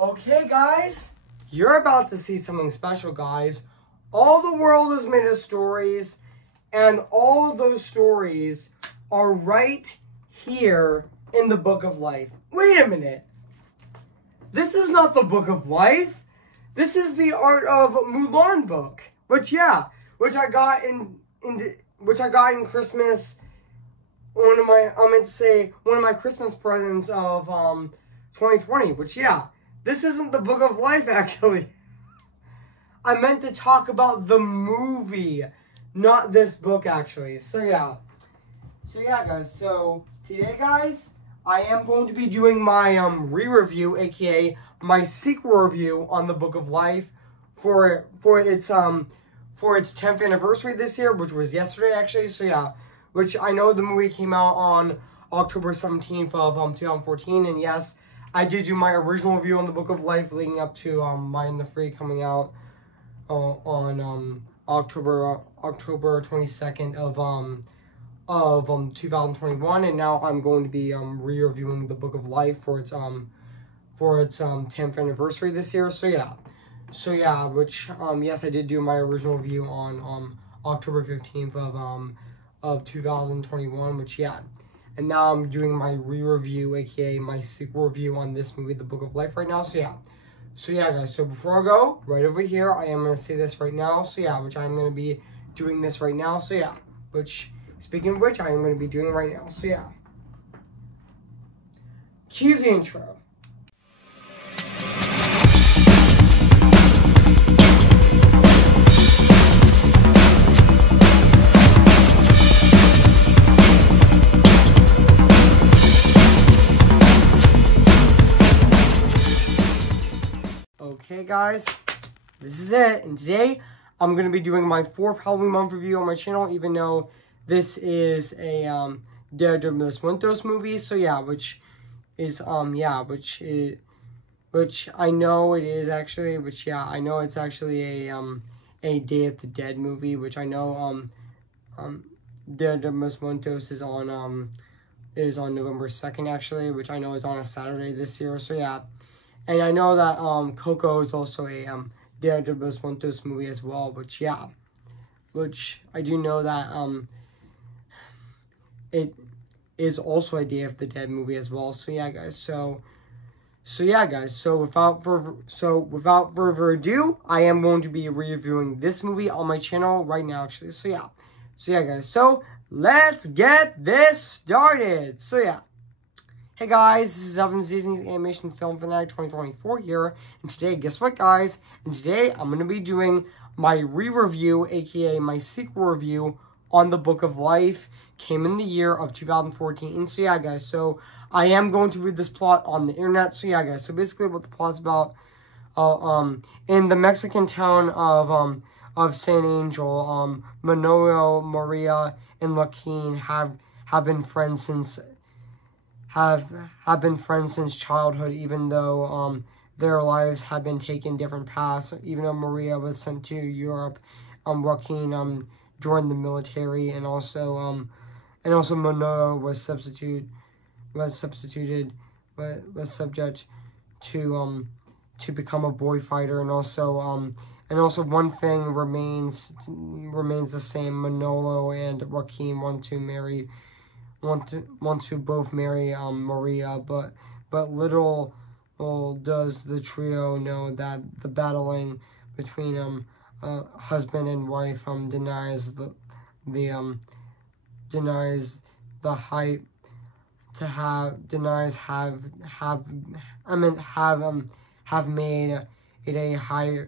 Okay, guys, you're about to see something special, guys. All the world is made of stories, and all of those stories are right here in the Book of Life. Wait a minute. This is not the Book of Life. This is the Art of Mulan book, which I got in Christmas. One of my Christmas presents of 2020. This isn't the Book of Life, actually. I meant to talk about the movie, not this book, actually. So yeah, guys. So today, guys, I am going to be doing my re-review, aka my sequel review on the Book of Life for its 10th anniversary this year, which was yesterday, actually. So yeah, which I know the movie came out on October 17th of 2014, and yes, I did do my original review on the Book of Life leading up to Mine the Free coming out on October 22nd of 2021, and now I'm going to be re-reviewing the Book of Life for its 10th anniversary this year. So yeah, yes, I did do my original review on October 15th of 2021, which yeah. And now I'm doing my re-review, aka my sequel review on this movie, The Book of Life, right now. So yeah, guys. So before I go, right over here, I am going to say this right now. So yeah, which I'm going to be doing this right now. So yeah, which, speaking of which, I am going to be doing right now. So yeah. Cue the intro. Okay, guys, this is it, and today I'm going to be doing my 4th Halloween month review on my channel, even though this is a Dia de los Muertos movie. So yeah, which I know it is actually, I know it's actually a Day of the Dead movie, which I know Dia de los Muertos is on November 2nd, actually, which I know is on a Saturday this year. So yeah. And I know that Coco is also a Dia de los Muertos movie as well, which I do know that it is also a Day of the Dead movie as well. So yeah, guys. So without further ado, I am going to be reviewing this movie on my channel right now, actually. So yeah, guys. So let's get this started. So yeah. Hey guys, this is Evan Disney's Animation Film Fanatic 2024 here, and today, guess what, guys? And today, I'm going to be doing my re-review, aka my sequel review on the Book of Life. Came in the year of 2014, and so yeah, guys, so I am going to read this plot on the internet. So yeah, guys, so basically what the plot's about, in the Mexican town of San Angel, Manolo, Maria, and Joaquin have been friends since childhood, even though their lives have been taken different paths. Even though Maria was sent to Europe, Joaquin joined the military, and also Manolo was subject to become a boy fighter, and also one thing remains the same. Manolo and Joaquin want to both marry Maria, but little does the trio know that the battling between husband and wife denies the height to have made it a high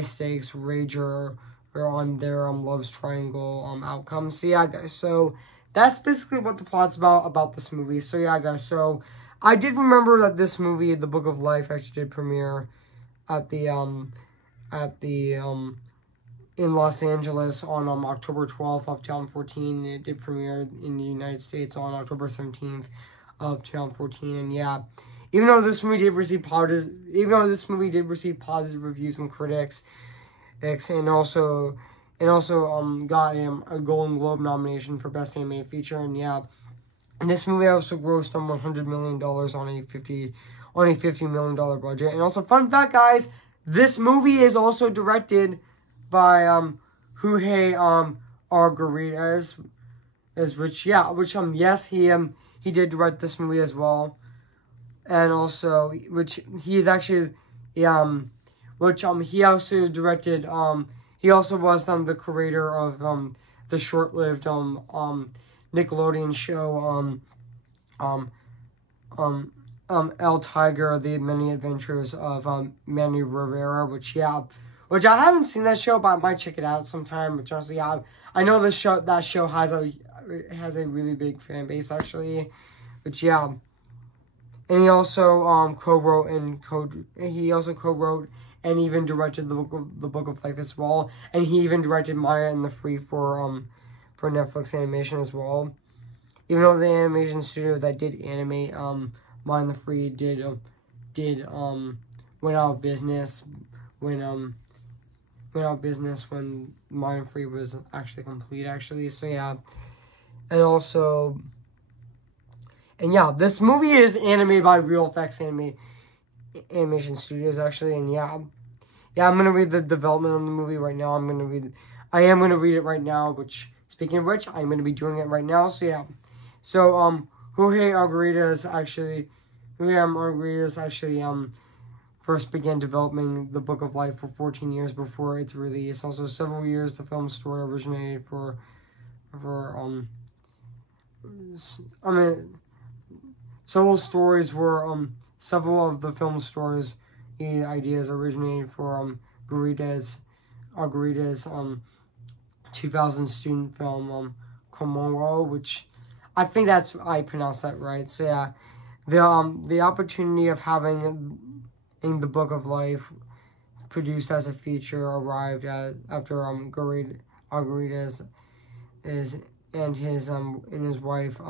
stakes rager on their love's triangle outcome. So yeah, guys, so that's basically what the plot's about this movie. So yeah, guys, so I did remember that this movie, The Book of Life, actually did premiere in Los Angeles on October 12th of 2014, and it did premiere in the United States on October 17th of 2014. And yeah, even though this movie did receive positive reviews from critics, and also got a Golden Globe nomination for Best Animated Feature. And yeah, and this movie also grossed $100 million on a $50 million budget. And also, fun fact, guys, this movie is also directed by Jorge Arguidas, yes, he did direct this movie as well, and also which he is actually he also directed he also was the creator of the short-lived Nickelodeon show El Tiger, The Many Adventures of Manny Rivera, which I haven't seen that show, but I might check it out sometime. Which honestly, I know that show has a really big fan base actually, which and he also co-wrote and even directed the Book of Life as well, and he even directed Maya and the Free for Netflix animation as well. Even though the animation studio that did animate Maya and the Free went out of business when Maya and Free was actually complete actually. So yeah. This movie is animated by Real Effects Animation Studios, actually, and I'm gonna read the development of the movie right now. I am gonna read it right now, which, speaking of which, I'm gonna be doing it right now, so Jorge Arguidas actually first began developing the Book of Life for 14 years before its release. Also, several years the film story originated several of the film stories ideas originated for Arguidas' 2000 student film Komoro, which I think I pronounced that right. So yeah, the opportunity of having in the Book of Life produced as a feature arrived after Arguidas and his wife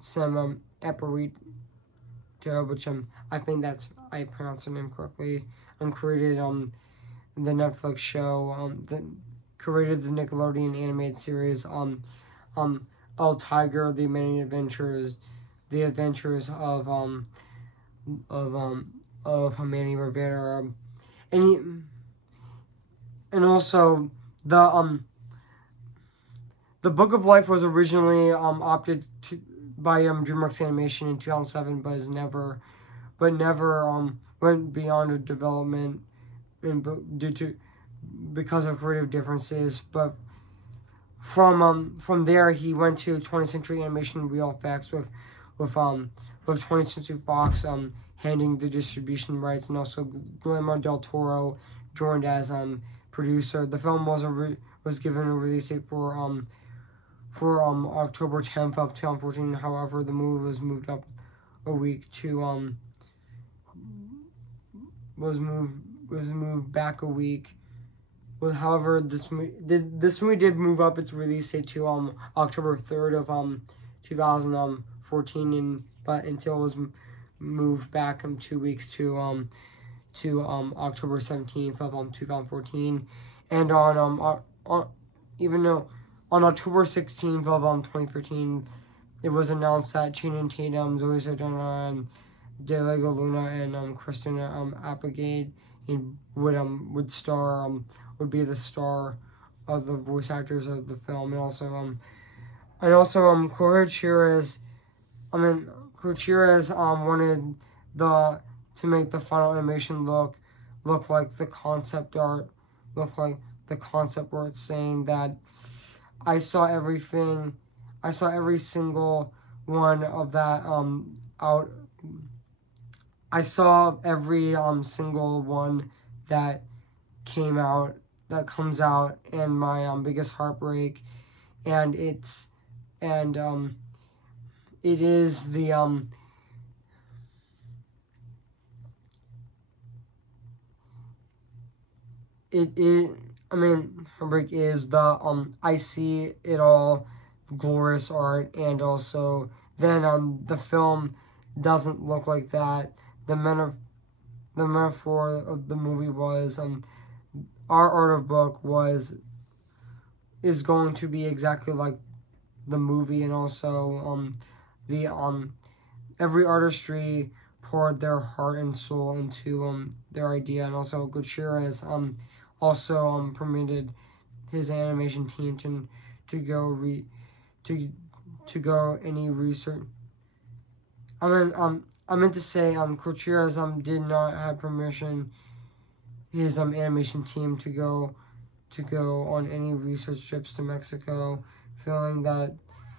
Sam Epirito, which I think I pronounced her name correctly, created the Netflix show created the Nickelodeon animated series El Tiger, The Many Adventures of Manny Rivera, and also the Book of Life was originally opted to by DreamWorks Animation in 2007, but never went beyond development because of creative differences. But from there, he went to 20th Century Animation Real Effects with 20th Century Fox handing the distribution rights, and also Guillermo del Toro joined as producer. The film was given a release date for October 10th of 2014. However, the movie was moved up a week to was moved back a week. Well, however, this movie did move up its release date to October 3rd of 2014, but until it was moved back 2 weeks to October 17th of 2014, and on October 16th of 2013, it was announced that Channing Tatum, Zoe Saldana, and Diego Luna and Christina Applegate would be the star of the voice actors of the film, and also Gutierrez wanted to make the final animation look like the concept art, where it's saying that I saw every single one of that out. I saw every single one that comes out, and my biggest heartbreak, and it is the heartbreak is the I see it all glorious art, and also then the film doesn't look like that. The metaphor of the movie was our art of book is going to be exactly like the movie, and also every artistry poured their heart and soul into their idea, and also Gutierrez also permitted his animation team to go any research. I meant to say Gutierrez did not have permission his animation team to go on any research trips to Mexico, feeling that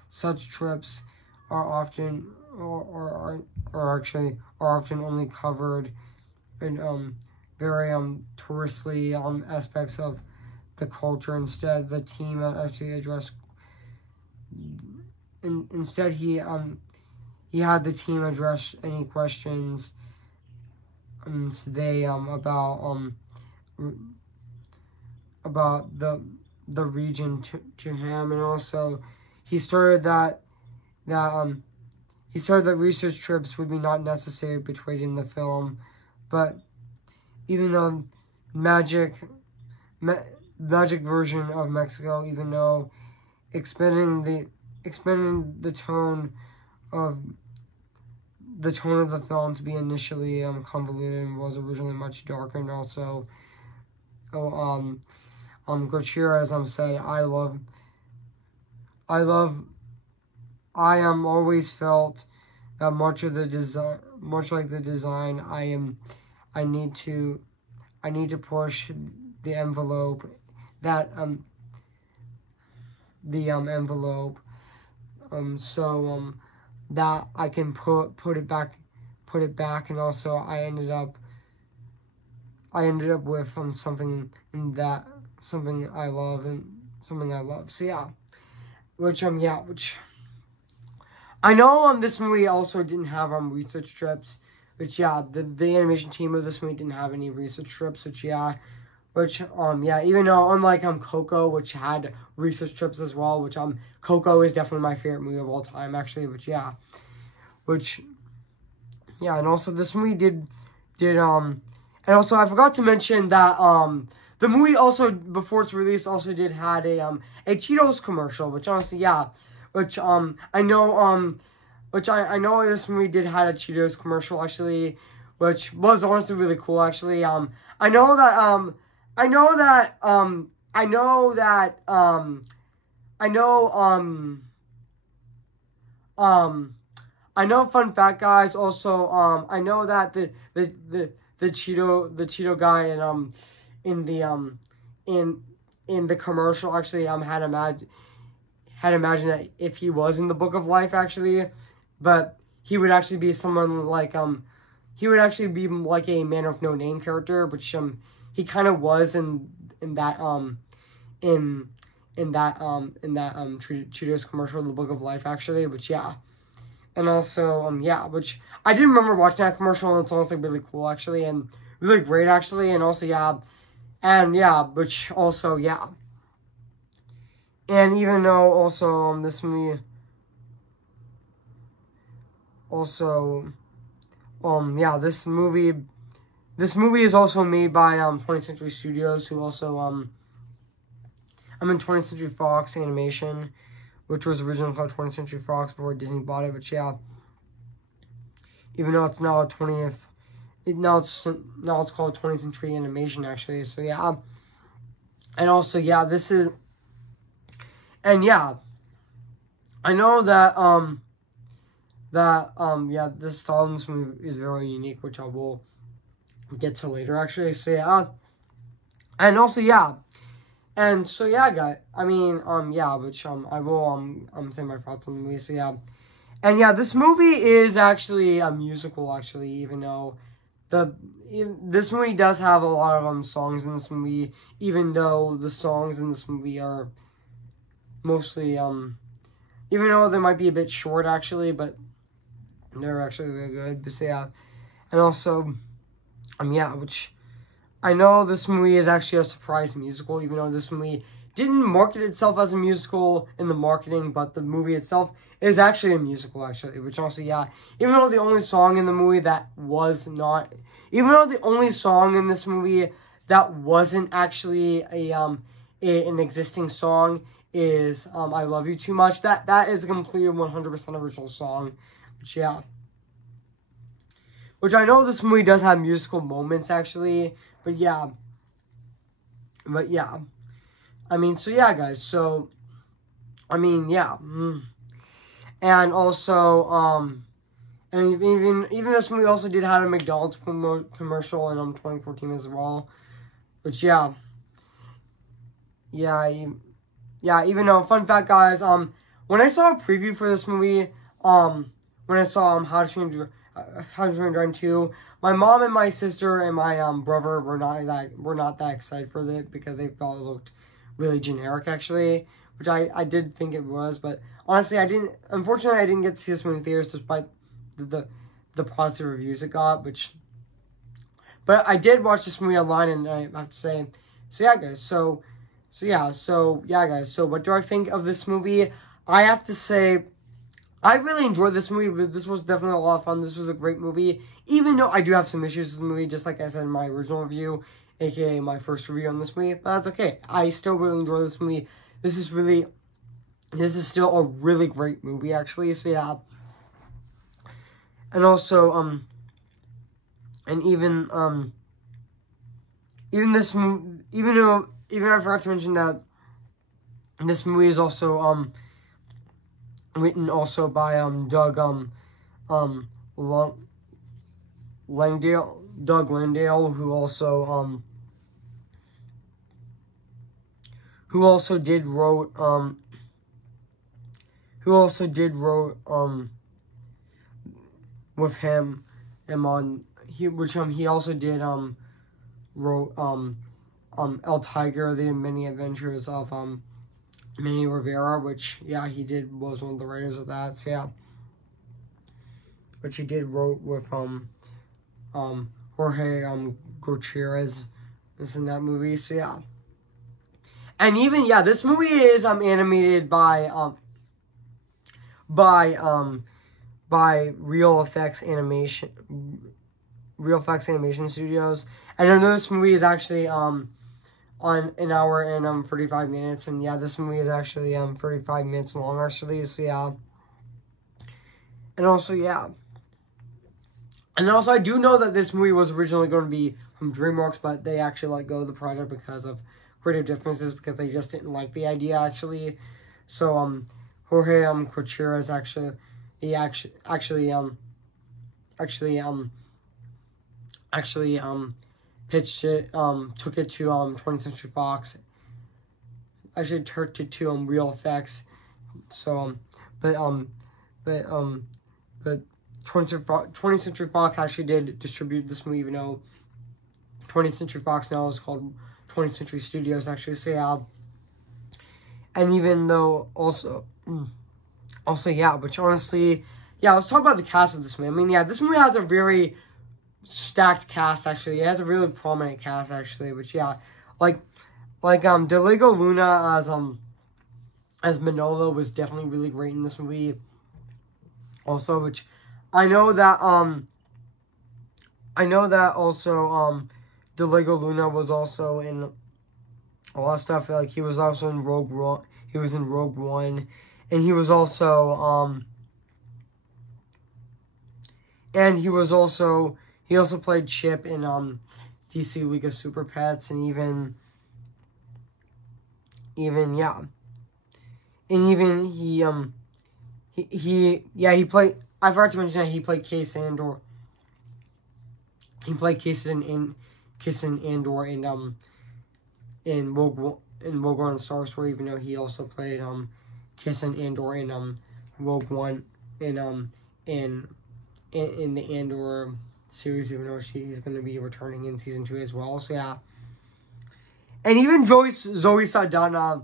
such trips are often often only covered in very touristly aspects of the culture. Instead, the team actually addressed. Instead, he had the team address any questions today about the region to him, and also he started that research trips would be not necessary portrayed in the film, but even though magic version of Mexico, even though expanding the tone of the film to be initially convoluted and was originally much darker, and also Gutierrez said, I always felt that much like the design, I need to push the envelope, that that I can put it back, and also I ended up with something I love, and something I love. So yeah, which I know this movie also didn't have research trips, which yeah, the animation team of this movie didn't have any research trips, which yeah, even though unlike Coco, which had research trips as well, which Coco is definitely my favorite movie of all time actually, and also this movie did and also I forgot to mention that the movie also, before its release, also had a Cheetos commercial, which honestly yeah, which I know this movie did had a Cheetos commercial actually, which was honestly really cool actually. I know fun fact guys, also I know that the Cheeto guy in the commercial actually had imagined that if he was in the Book of Life actually, but he would actually be someone like he would actually be like a Man of No Name character, which he kind of was in that Cheetos commercial, the Book of Life actually, which yeah. And also, which I did remember watching that commercial, and it's honestly really cool, actually, and really great, actually, and also, which also, and even though, also, this movie, also, this movie is also made by, 20th Century Studios, who also, I'm in 20th Century Fox Animation, which was originally called 20th Century Fox before Disney bought it, but yeah, even though it's now now it's called 20th Century Animation actually. So yeah, and also this is, and yeah, I know that this style in this movie is very unique, which I will get to later actually. So yeah, and also and so yeah, guys. I mean, which I will say my thoughts on the movie. So yeah, and yeah, this movie is actually a musical. Actually, even though this movie does have a lot of songs in this movie, even though the songs in this movie are mostly even though they might be a bit short actually, but they're actually really good. But so yeah, and also which. I know this movie is actually a surprise musical, even though this movie didn't market itself as a musical in the marketing, but the movie itself is actually a musical, actually, which also, even though the only song in the movie that was not, even though the only song in this movie that wasn't actually an existing song is I Love You Too Much, that is a completely 100% original song, which, which I know this movie does have musical moments actually, but yeah. I mean, so yeah, guys. So, I mean, yeah. And also, and even this movie also did have a McDonald's commercial in 2014 as well. Which yeah. Even though, fun fact, guys, when I saw a preview for this movie, when I saw How to Train Your Dragon 2, my mom and my sister and my brother were not that excited for it because they thought it looked really generic actually, which I did think it was, but honestly unfortunately I didn't get to see this movie in theaters despite the positive reviews it got, but I did watch this movie online, and I have to say, so yeah, guys, so guys, so what do I think of this movie? I have to say, I really enjoyed this movie, but this was definitely a lot of fun. This was a great movie, even though I do have some issues with the movie, just like I said in my original review, aka my first review on this movie, but that's okay. I still really enjoy this movie. This is still a really great movie, actually, so yeah. And also, and even this movie, even I forgot to mention that this movie is also written also by Doug Landale, who also did wrote with him and he also did wrote El Tiger, The Many Adventures of Manny Rivera, which yeah was one of the writers of that, so yeah. Which he did wrote with Jorge Gutierrez is in that movie, so yeah. And even this movie is animated by Real Effects Animation Studios. And I know this movie is actually on an hour and 35 minutes, and yeah, this movie is actually 35 minutes long actually, so yeah. And also I do know that this movie was originally going to be from DreamWorks, but they actually let go of the project because of creative differences, because they just didn't like the idea actually. So Jorge Gutierrez actually pitched it, took it to 20th Century Fox. Actually turned it to Real Effects. So but 20th Century Fox actually did distribute this movie, even though 20th Century Fox now is called 20th Century Studios actually, so yeah. And even though also which honestly, let's talk about the cast of this movie. I mean, this movie has a very stacked cast actually. It has a really prominent cast actually, which like Diego Luna as Manolo was definitely really great in this movie. Also, which I know that also Diego Luna was also in a lot of stuff. Like he was also in Rogue One. He was in Rogue One, and he also played Chip in DC League of Super Pets, and even he played. I forgot to mention that he played Case Andor. He played Case Andor in Rogue One and Star Wars, even though he also played Case Andor in Rogue One in the Andor series, even though she's going to be returning in season 2 as well. So yeah, and even Zoe Saldana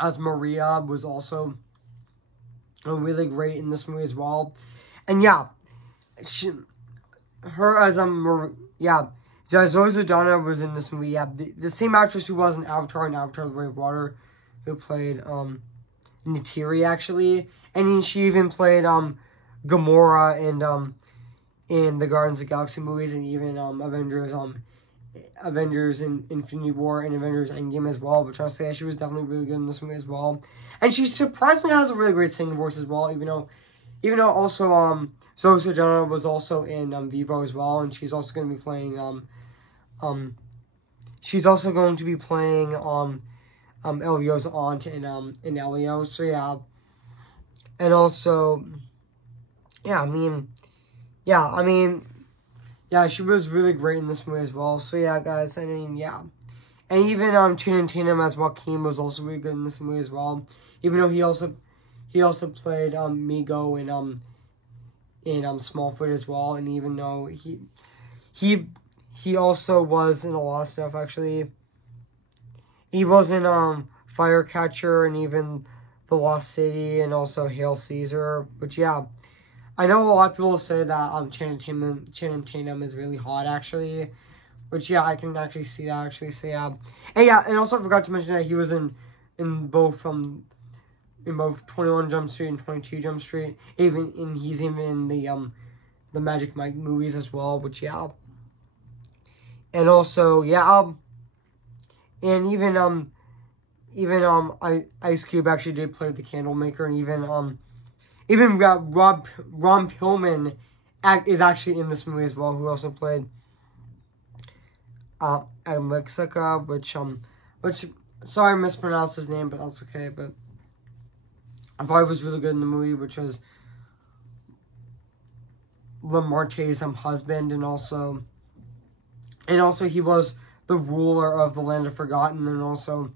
as Maria was also really great in this movie as well. And Zoe Saldana was in this movie. Yeah, the same actress who was in Avatar and Avatar: The Way of Water, who played Neytiri actually, and she even played Gamora in the Guardians of the Galaxy movies, and even Avengers in Infinity War and Avengers Endgame as well. But honestly, she was definitely really good in this movie as well. And she surprisingly has a really great singing voice as well, even though also Zoe Saldana was also in Vivo as well, and she's also going to be playing Elio's aunt in Elio. So yeah, and also yeah, I mean, yeah, she was really great in this movie as well. So yeah, guys, I mean, yeah. And even Channing Tatum as Joaquin was also really good in this movie as well. Even though he also played Migo in Smallfoot as well. And even though he also was in a lot of stuff actually. He was in Firecatcher and even The Lost City and also Hail Caesar. But yeah, I know a lot of people say that Channing Tatum is really hot actually. But yeah, I can actually see that actually. So yeah, and also I forgot to mention that he was in both 21 Jump Street and 22 Jump Street. He's even in the Magic Mike movies as well. Which yeah, and also yeah, and even Ice Cube actually did play the Candlemaker, and even Ron Perlman is actually in this movie as well, who also played Alexica, which sorry I mispronounced his name, but that's okay. But I thought he was really good in the movie, which was Lamarte's husband, and also he was the ruler of the Land of Forgotten, and also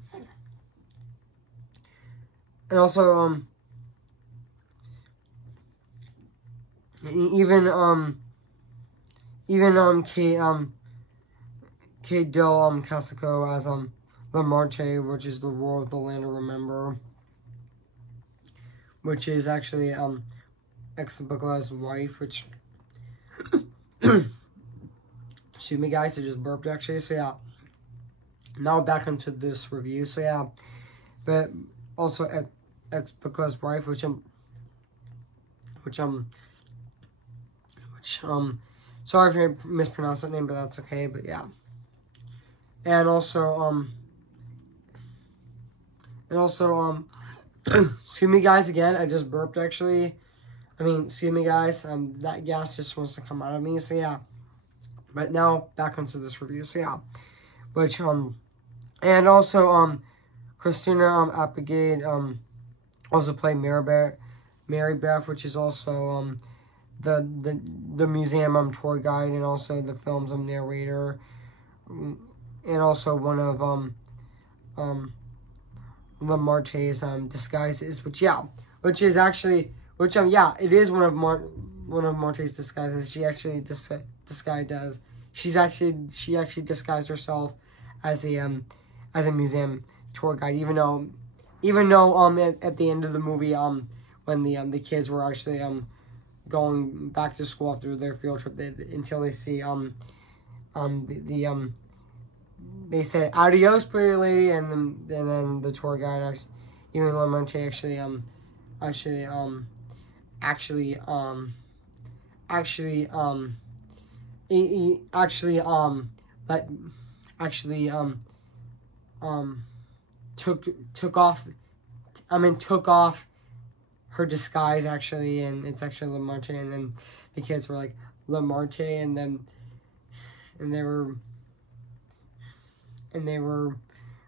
Kate Del Casico as Lamarte, which is the ruler of the Land of Remember, which is actually Exabagla's wife, which excuse me guys, I just burped actually. So yeah, now back into this review. So yeah, but also Exabagla's wife, which sorry if I mispronounced that name, but that's okay. But yeah, and also excuse me guys again, I just burped actually. I mean, excuse me guys, that gas just wants to come out of me. So yeah, but now back onto this review. So yeah, which and also Christina Applegate also played Mary Beth, which is also the museum tour guide, and also the film's narrator, and also one of Lamarte's disguises, which is actually it is one of Marte's disguises. She actually she actually disguised herself as a museum tour guide, even though at the end of the movie when the kids were actually going back to school after their field trip, until they see they said adios pretty lady, and then the tour guide even Lamonte actually took off her disguise actually, and it's actually Lamarte, and then the kids were like Lamarte, and they were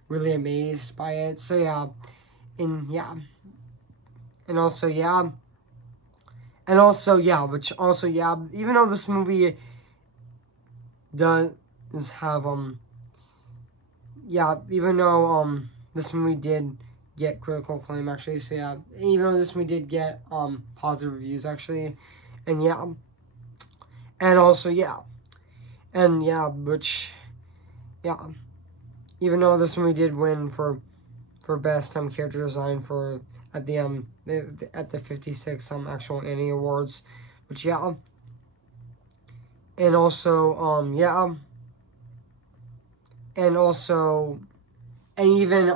really amazed by it. So yeah, and even though this movie does have even though this movie did get critical acclaim actually, so yeah, even though this movie did get positive reviews actually, and even though this movie did win for best character design at the 56 actual Annie Awards, which and also even the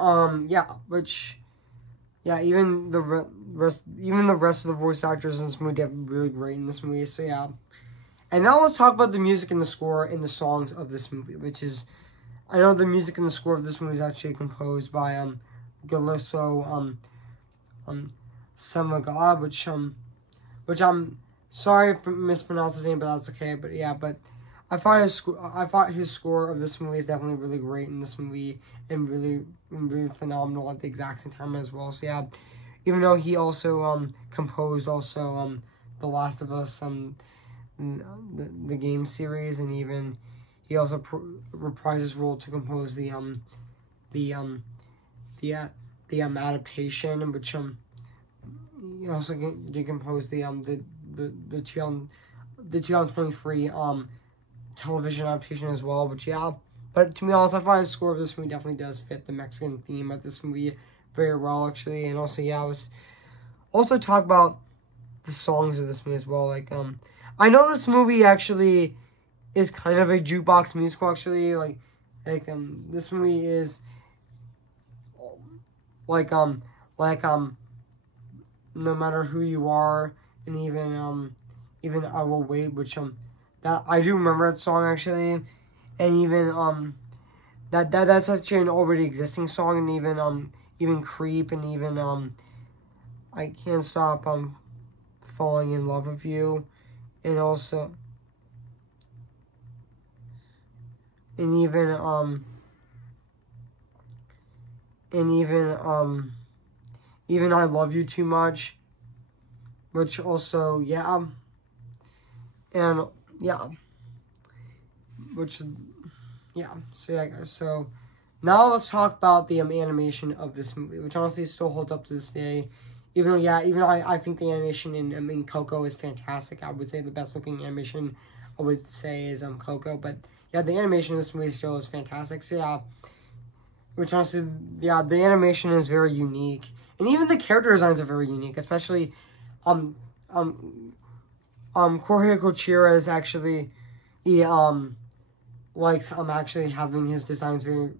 rest of the voice actors in this movie did really great in this movie. So yeah, and now let's talk about the music and the score and the songs of this movie, which is, I know the music and the score of this movie is actually composed by Galesso Samaga, which I'm Sorry if I mispronounced his name, but that's okay. But yeah, but I thought his score of this movie is definitely really great in this movie, and really phenomenal at the exact same time as well. So yeah, even though he also composed also The Last of Us the game series, and even he also reprised his role to compose the adaptation, in which he also did compose the 2023 television adaptation as well. But yeah, but to be honest, I thought the score of this movie definitely does fit the Mexican theme of this movie very well, actually. And also, yeah, I was also talk about the songs of this movie as well. Like I know this movie actually is kind of a jukebox musical, actually. Like this movie is like No Matter Who You Are, and even I Will Wait, which that I do remember that song, actually. And even that's actually an already existing song, and even Creep, and even I Can't Stop Falling in Love with You, and also even I Love You Too Much, which also, yeah, and yeah, which, yeah, so yeah, guys, so now let's talk about the animation of this movie, which honestly still holds up to this day, even though I think the animation in Coco is fantastic. I would say the best looking animation I would say is Coco, but yeah, the animation in this movie still is fantastic. So yeah, which honestly, yeah, the animation is very unique, and even the character designs are very unique, especially Jorge Cochira is actually likes actually having his designs very,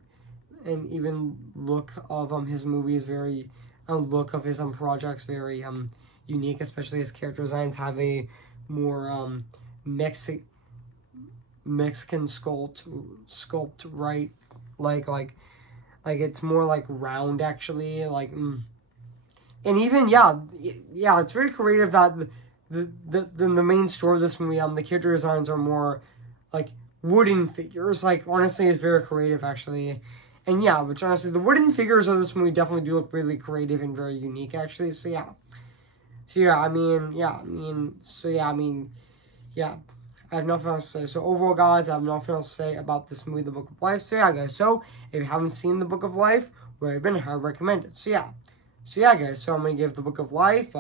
and even look of his movies very look of his projects very unique, especially his character designs have a more Mexican sculpt, right, like it's more like round, actually, and even yeah, it's very creative that the main story of this movie, the character designs are more like wooden figures. Like, honestly, it's very creative, actually. And yeah, which honestly, the wooden figures of this movie definitely do look really creative and very unique, actually. So yeah. Yeah, I have nothing else to say. So overall, guys, I have nothing else to say about this movie, The Book of Life. So yeah, guys, so if you haven't seen The Book of Life, well, I've been highly recommended. So yeah. So yeah, guys, so I'm going to give The Book of Life,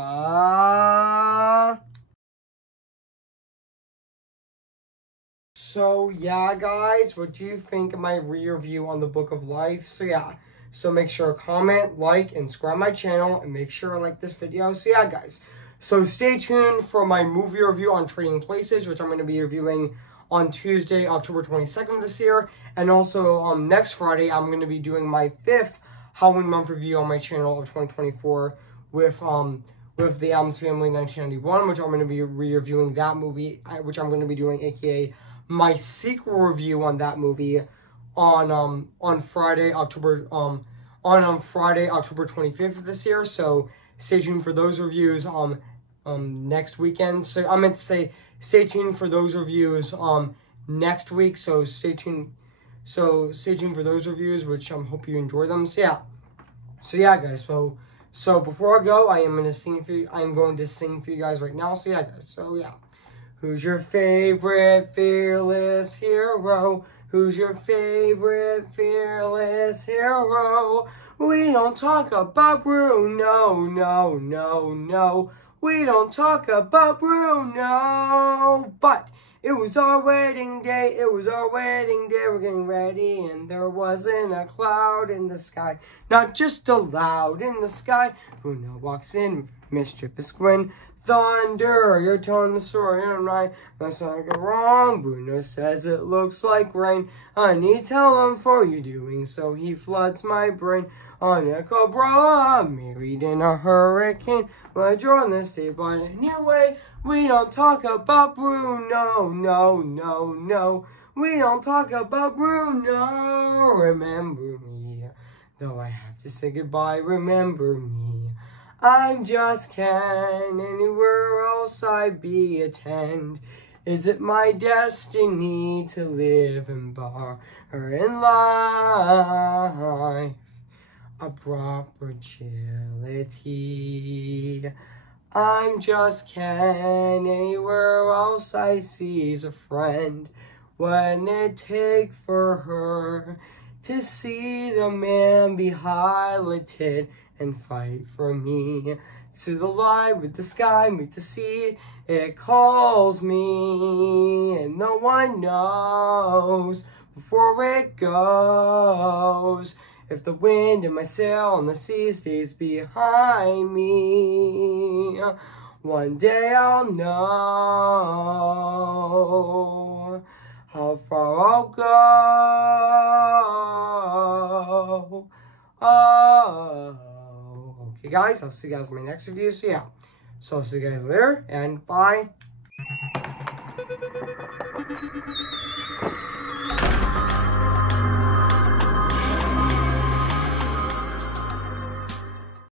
So yeah, guys, what do you think of my re-review on The Book of Life? So yeah, so make sure to comment, like, and subscribe my channel, and make sure to like this video. So yeah, guys, so stay tuned for my movie review on Trading Places, which I'm going to be reviewing on Tuesday, October 22nd this year. And also next Friday, I'm going to be doing my 5th Halloween month review on my channel of 2024 with The Addams Family 1991, which I'm going to be re-reviewing that movie, which I'm going to be doing, aka my sequel review on that movie on Friday, October 25th of this year. So stay tuned for those reviews next weekend. So I meant to say stay tuned for those reviews next week. So stay tuned for those reviews, which hope you enjoy them. So yeah, guys. So before I go, I'm going to sing for you guys right now. So yeah, guys. So yeah. Who's your favorite fearless hero? Who's your favorite fearless hero? We don't talk about Bruno, no. We don't talk about Bruno. But it was our wedding day, we're getting ready, and there wasn't a cloud in the sky, not just a loud in the sky. Bruno walks in with mischievous grin. Thunder, you're telling the story and right. That's not wrong. Bruno says it looks like rain. I need him for you doing so. He floods my brain on a cobra, married in a hurricane. Well, I draw this day, but anyway, we don't talk about Bruno. No. We don't talk about Bruno. Remember me, though I have to say goodbye. Remember me. I'm just Ken, anywhere else I be attend. Is it my destiny to live in bar or in life a proper agility? I'm just Ken, anywhere else I see's a friend. What'd it take for her to see the man be highlighted and fight for me? To the line with the sky, meet the sea, it calls me, and no one knows before it goes if the wind in my sail on the sea stays behind me. One day I'll know how far I'll go. Oh. Okay, guys, I'll see you guys in my next review. So, yeah. So, I'll see you guys later, and bye.